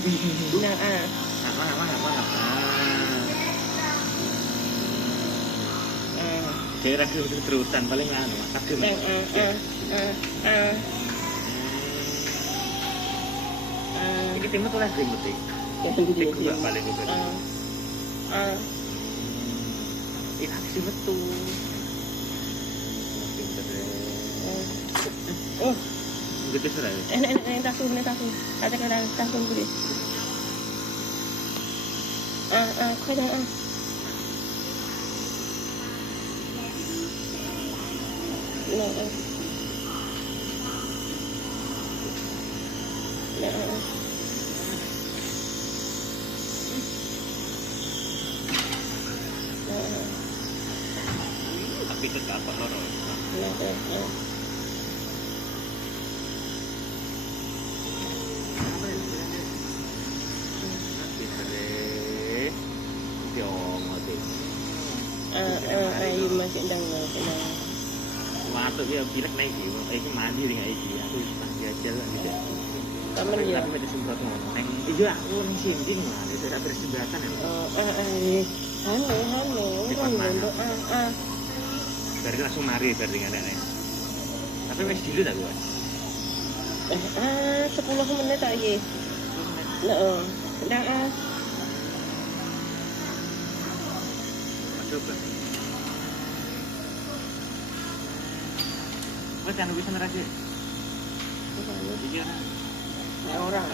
Nah, Daerah terusan paling anu, kadem. Iki timut oleh timut iki. Iku gak paling itu. Ini aksi metu. Oh, Gede sudah. enak tasun. Ada kan tasun gede. Kaya Tapi tetap apa loro. masih ndang. Masuk ya pilek naik iki. Iki mandi ning iki. Aku mandi aja lah gitu. Tamen ya. Tapi ada semprot ngono. Neng iya aku ning sini mandi ora bersebatan ya. Halo. Dari langsung mari dari ngene. Tapi wis dulu ta gua. 10 menit tak iki. Heeh. Ndak Masuk. Wes kan bisa ngerasa. Iya. orang